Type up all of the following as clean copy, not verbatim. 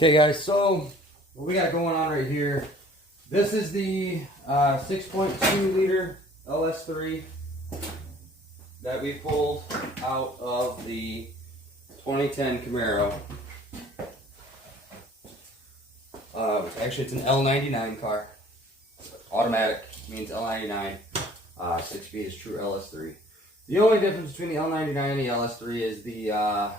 Okay guys, so what we got going on right here, this is the 6.2 liter LS3 that we pulled out of the 2010 Camaro. Actually it's an L99 car. Automatic means L99. 6 speed is true LS3. The only difference between the L99 and the LS3 is the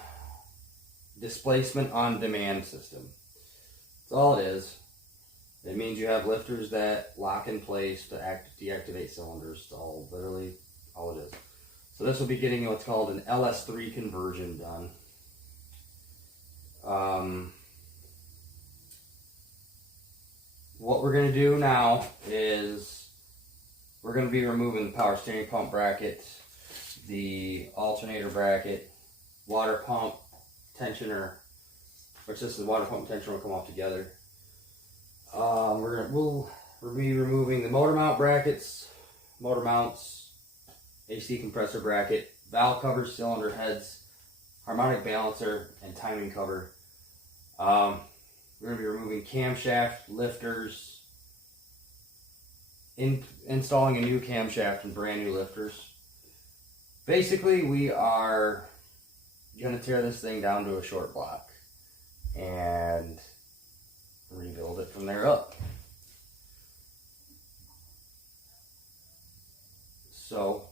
displacement on demand system. That's all it is. It means you have lifters that lock in place to deactivate cylinders. That's literally all it is. So this will be getting what's called an LS3 conversion done. What we're going to do now is we're going to be removing the power steering pump bracket, the alternator bracket, water pump tensioner, which this is the water pump tensioner will come off together. We'll be removing the motor mount brackets, motor mounts, AC compressor bracket, valve covers, cylinder heads, harmonic balancer, and timing cover. We're going to be removing camshaft, lifters, installing a new camshaft and brand new lifters. Basically, we are going to tear this thing down to a short block and rebuild it from there up. So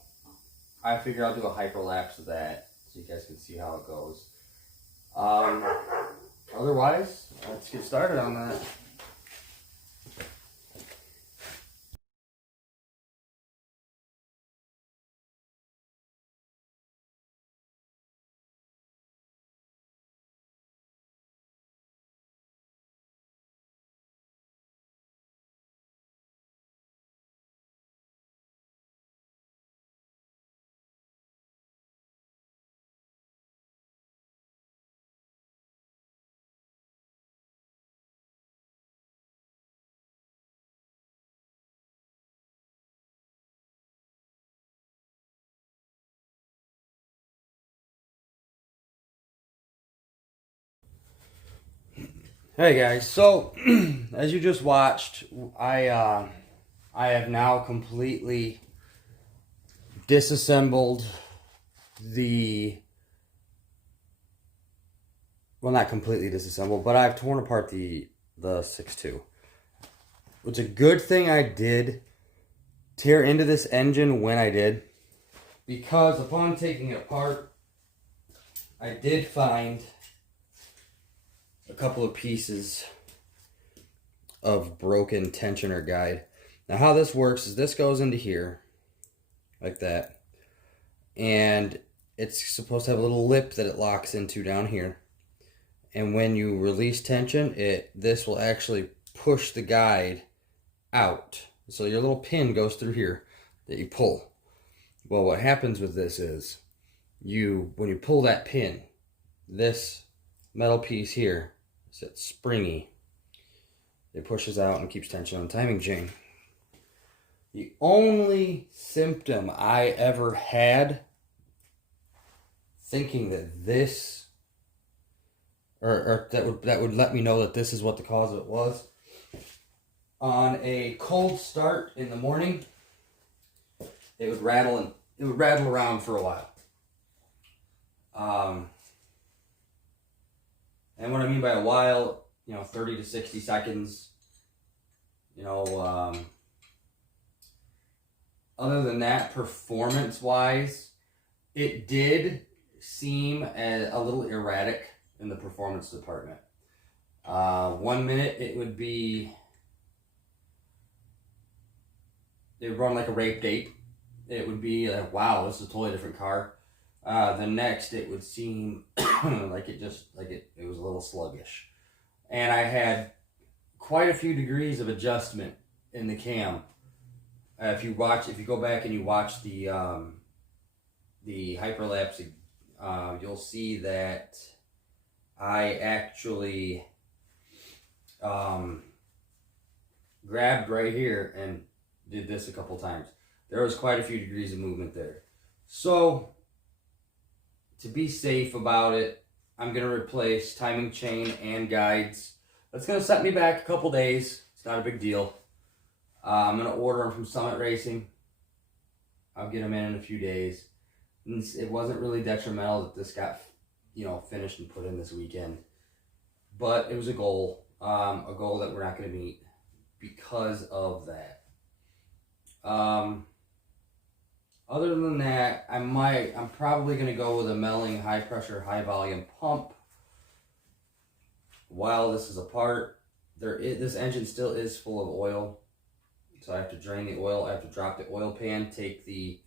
I figure I'll do a hyperlapse of that so you guys can see how it goes. Otherwise, let's get started on that. Hey guys, so as you just watched, I have now completely disassembled well, not completely disassembled, but I've torn apart the 6.2. It's a good thing I did tear into this engine when I did, because upon taking it apart, I did find a couple of pieces of broken tensioner guide. Now how this works is this goes into here like that, and it's supposed to have a little lip that it locks into down here, and when you release tension, this will actually push the guide out. So your little pin goes through here that you pull. Well, what happens with this is when you pull that pin, this metal piece here, it's springy. It pushes out and keeps tension on the timing chain. The only symptom I ever had thinking that this, or that would let me know that this is what the cause of it was, on a cold start in the morning, it would rattle around for a while. And what I mean by a while, 30 to 60 seconds. Other than that, performance-wise, it did seem a little erratic in the performance department. 1 minute it would run like a rape date. It would be like, wow, this is a totally different car. The next, it would seem like it was a little sluggish. And I had quite a few degrees of adjustment in the cam. If you go back and you watch the hyperlapse, you'll see that I actually grabbed right here and did this a couple times. There was quite a few degrees of movement there. So to be safe about it, I'm going to replace timing chain and guides That's going to set me back a couple days. It's not a big deal. I'm going to order them from Summit Racing. I'll get them in a few days. And it wasn't really detrimental that this got, finished and put in this weekend. But it was a goal that we're not going to meet because of that. Other than that, I'm probably going to go with a Melling high pressure, high volume pump. While this is apart, this engine still is full of oil. So I have to drain the oil. I have to drop the oil pan, take the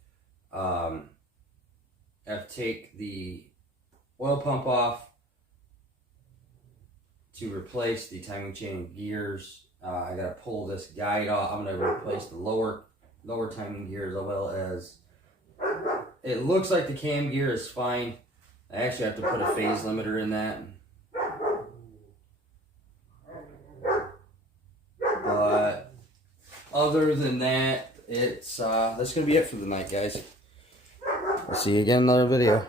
oil pump off to replace the timing chain and gears. I gotta pull this guide off. I'm gonna replace the lower timing gears, as well as it looks like the cam gear is fine. I actually have to put a phase limiter in that. But other than that, that's gonna be it for the night, guys. I'll see you again in another video.